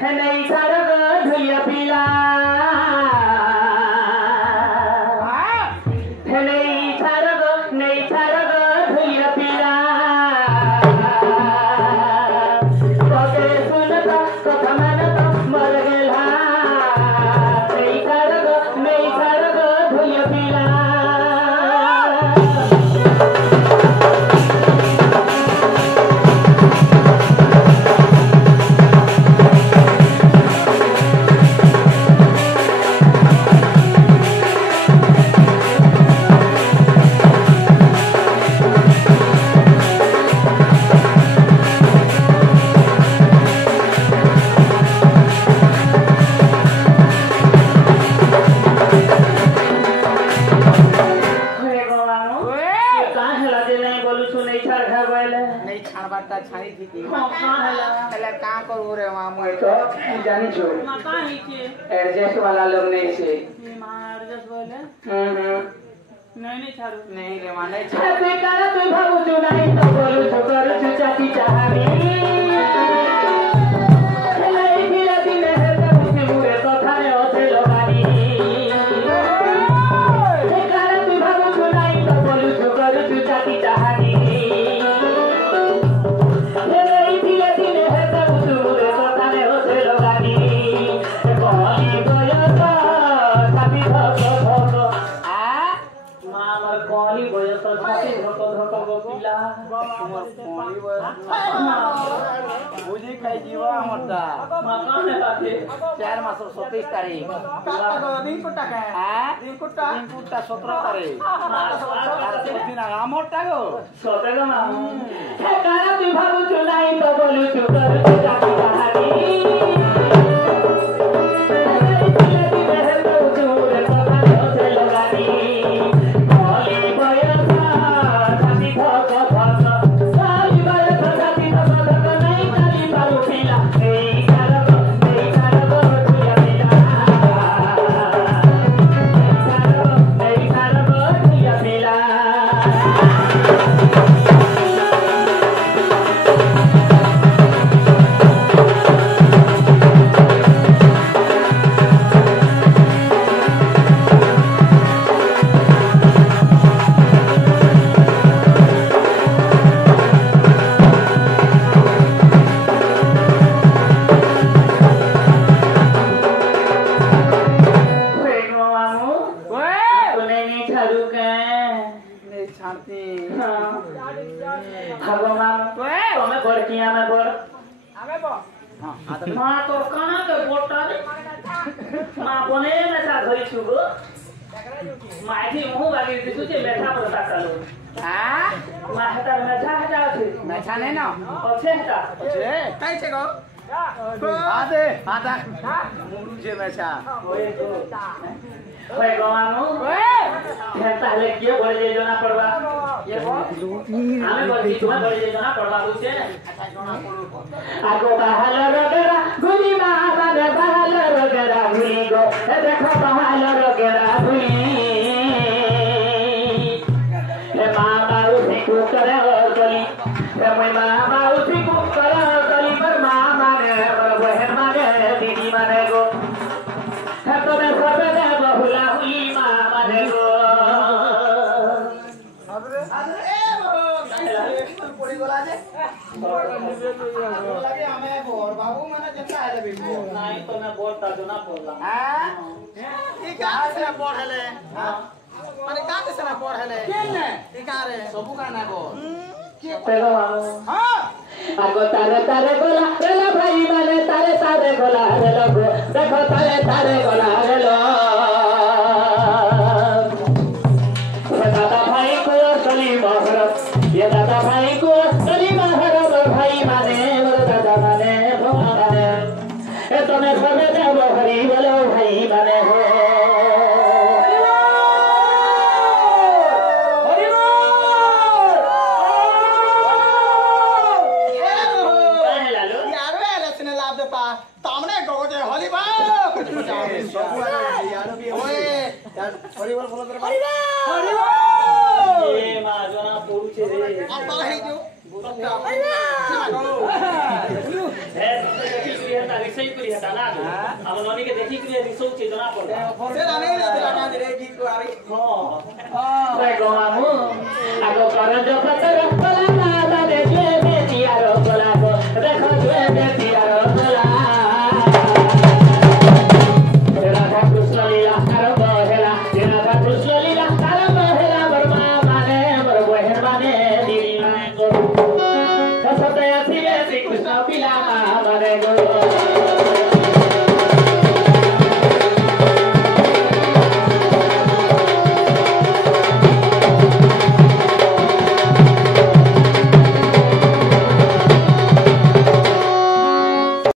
है नहीं छाड़ब धुलिया पीला है नहीं छाड़ब धुलिया पीला कके सुनता कथा मानता मर गेला नहीं छाड़ब धुलिया पीला छाड़ी थी हेला का करू रे मामू तो जानी छो एडजस्ट वाला लोग नहीं छे एडजस्ट बोले नहीं छाड़ू नहीं रे माने छे बेकार तू भाबू तू नहीं तो बोलू तो करू तू चाची चाहनी हेलाई दिला दिन है तो उसे मुरे तो थाने होते लोगानी बेकार तू भाबू तू नहीं तो बोलू तो करू तू चाची चाहनी बुझी खाई जीवा हमरता मकान है बाकी 4 मास 27 तारीख दिन कुट्टा का दिन कुट्टा 17 तारीख दिन हमरता गो 17 ना हे काना तू भाबू चुनाई तो बोलू तू कर तू जाती कहानी माँ तो कहाँ के बोटा माँ बने में सा घरी छुगो माँ थी मुँह बागी दिसु चे बैठा पड़ता चलो हाँ माँ हटा हटा थे मैठा नहीं ना अच्छे हटा अच्छे कहीं से गो आधे आधा मुझे मैठा ओए गवानो है पहले क्यों बोले जो ना पड़वा ये वो हमें बोल दी तुम्हें बोले जो ना पड़वा उसे आगो बहाल रोगरा गुली मारे बहाल रोगरा गुली गो देखो बहाल रोगरा गुली हे मामा उसे को करे और गली हे मैं मामा उसे को करे और गली पर मामा ने बहन माने दीदी माने गो है तो मैं सब बहुला हुई मामा ने गो पड़ी गोला जे लगे हमें बोर बाबू माने जता है बे नहीं तो मैं बोलता जो ना बोलला हां ई का से बोल हेले हां माने का से ना बोल हेले केने ई का रे सबु का ना गो पेलो हां आगो तारे तारे गोला रेला भाई माने तारे तारे गोला रेलो गो देखो तारे तारे गोला रेलो ये दादा भाई को सली महरत ये दादा भाई को सली महरत भाई माने मोर दादा माने भगवान ए तने सबे देव हरि बोलो भाई माने हो हरिबल बोल रे हरिबल ये मा जना पोरु छे रे आप हे जो है हेता रिसई करी हेता ना हम ननी के देखि के रिसौ छै जना पड़बा से राने दिला का रे की को आरी हां रे गो मामू आगो करन जो पतर